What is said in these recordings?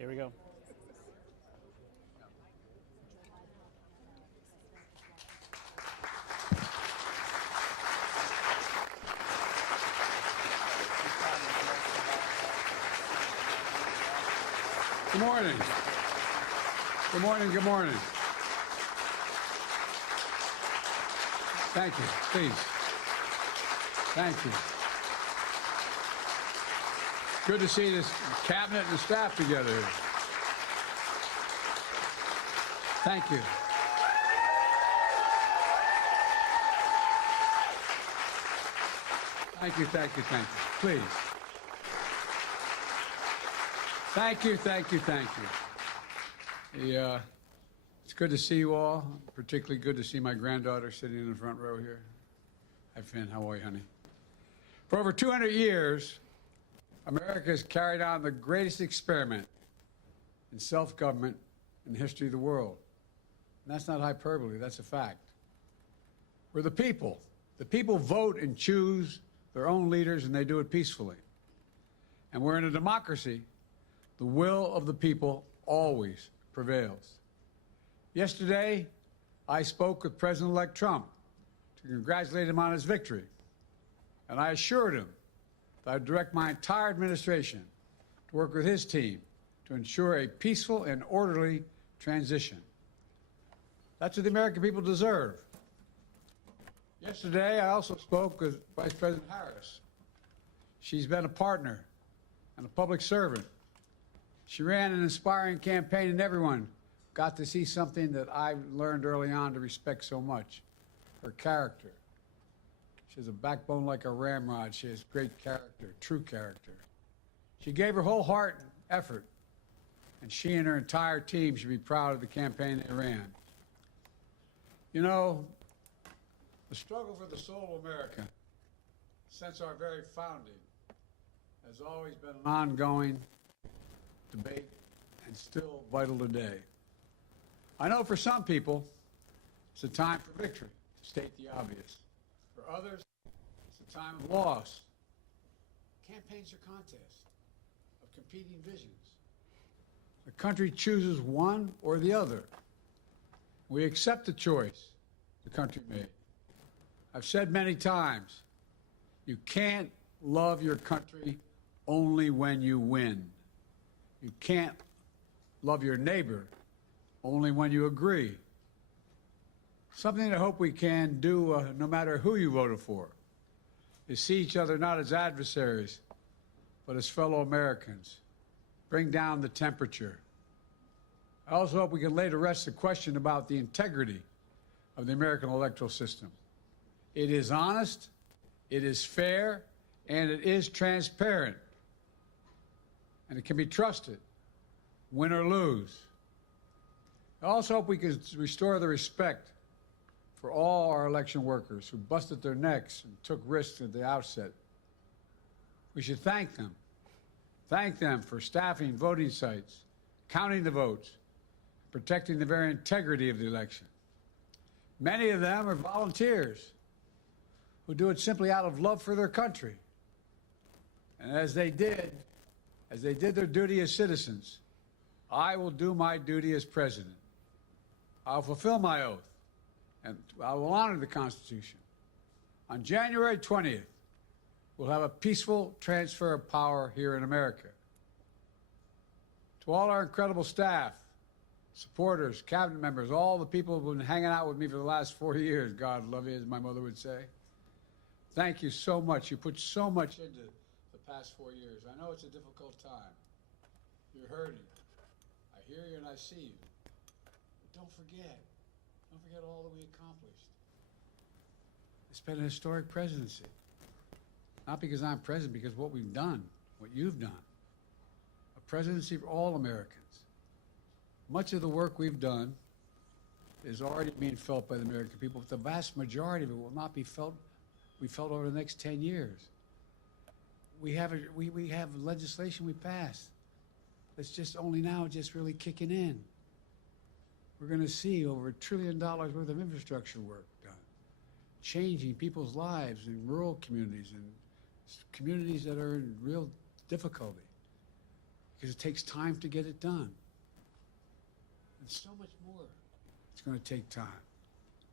Here we go. Good morning. Good morning. Good morning. Thank you. Please. Thank you. Good to see this cabinet and the staff together here. Thank you. Thank you, thank you, thank you. Please. Thank you, thank you, thank you. It's good to see you all. Particularly good to see my granddaughter sitting in the front row here. Hi, Finn. How are you, honey? For over 200 years, America has carried on the greatest experiment in self-government in the history of the world. And that's not hyperbole, that's a fact. We're the people. The people vote and choose their own leaders, and they do it peacefully. And we're in a democracy. The will of the people always prevails. Yesterday, I spoke with President-elect Trump to congratulate him on his victory. And I assured him that I'd direct my entire administration to work with his team to ensure a peaceful and orderly transition. That's what the American people deserve. Yesterday, I also spoke with Vice President Harris. She's been a partner and a public servant. She ran an inspiring campaign, and everyone got to see something that I learned early on to respect so much, her character. She has a backbone like a ramrod. She has great character, true character. She gave her whole heart and effort, and she and her entire team should be proud of the campaign they ran. You know, the struggle for the soul of America, since our very founding, has always been an ongoing debate and still vital today. I know for some people, it's a time for victory, to state the obvious. For others, it's a time of loss. Campaigns are contests of competing visions. The country chooses one or the other. We accept the choice the country made. I've said many times, you can't love your country only when you win. You can't love your neighbor only when you agree. Something I hope we can do, no matter who you voted for, is see each other not as adversaries, but as fellow Americans. Bring down the temperature. I also hope we can lay to rest the question about the integrity of the American electoral system. It is honest, it is fair, and it is transparent. And it can be trusted, win or lose. I also hope we can restore the respect for all our election workers who busted their necks and took risks at the outset. We should thank them. Thank them for staffing voting sites, counting the votes, protecting the very integrity of the election. Many of them are volunteers who do it simply out of love for their country. And as they did their duty as citizens, I will do my duty as president. I'll fulfill my oath, and I will honor the Constitution. On January 20th, we'll have a peaceful transfer of power here in America. To all our incredible staff, supporters, cabinet members, all the people who've been hanging out with me for the last 4 years, God love you, as my mother would say, thank you so much. You put so much into the past 4 years. I know it's a difficult time. You're hurting. I hear you and I see you. But don't forget all that we accomplished. It's been a historic presidency. Not because I'm president, because what we've done, what you've done. A presidency for all Americans. Much of the work we've done is already being felt by the American people, but the vast majority of it will not be felt over the next 10 years. We have legislation we passed that's just only now just really kicking in. We're going to see over $1 trillion worth of infrastructure work done, changing people's lives in rural communities and communities that are in real difficulty. because it takes time to get it done. And so much more. It's going to take time.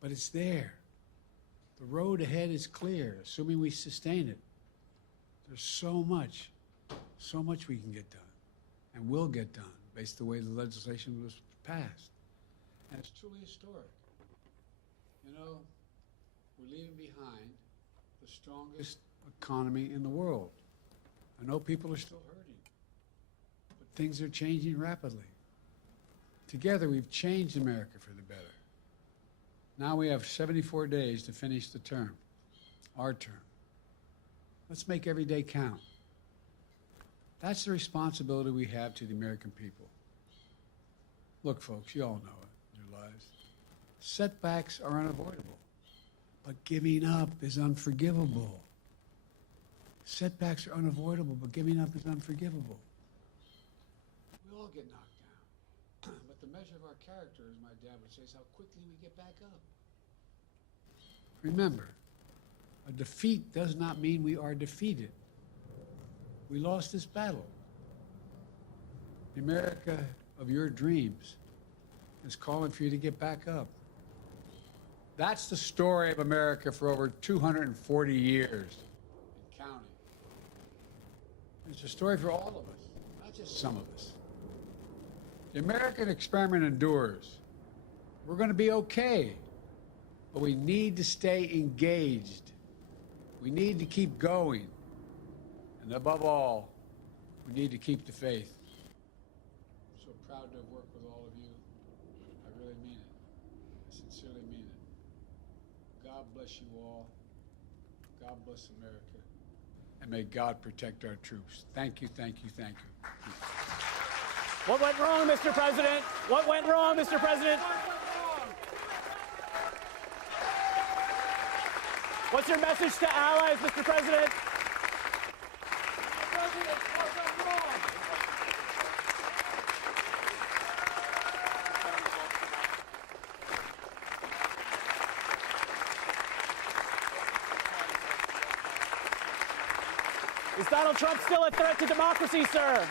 But it's there. The road ahead is clear, assuming we sustain it. There's so much we can get done and will get done based on the way the legislation was passed. And it's truly historic. You know, we're leaving behind the strongest economy in the world. I know people are still hurting, but things are changing rapidly. Together, we've changed America for the better. Now we have 74 days to finish the term, our term. Let's make every day count. That's the responsibility we have to the American people. Look, folks, you all know it in your lives. Setbacks are unavoidable, but giving up is unforgivable. Setbacks are unavoidable, but giving up is unforgivable. We all get knocked down, but the measure of our character, as my dad would say, is how quickly we get back up. Remember, a defeat does not mean we are defeated. We lost this battle. The America of your dreams is calling for you to get back up. That's the story of America for over 240 years and counting. It's a story for all of us, not just some of us. The American experiment endures. We're going to be okay, but we need to stay engaged. We need to keep going. And above all, we need to keep the faith. I'm so proud to have worked with all of you. I really mean it. I sincerely mean it. God bless you all. God bless America. And may God protect our troops. Thank you, thank you, thank you. What went wrong, Mr. President? What went wrong, Mr. President? What's your message to allies, Mr. President? Is Donald Trump still a threat to democracy, sir?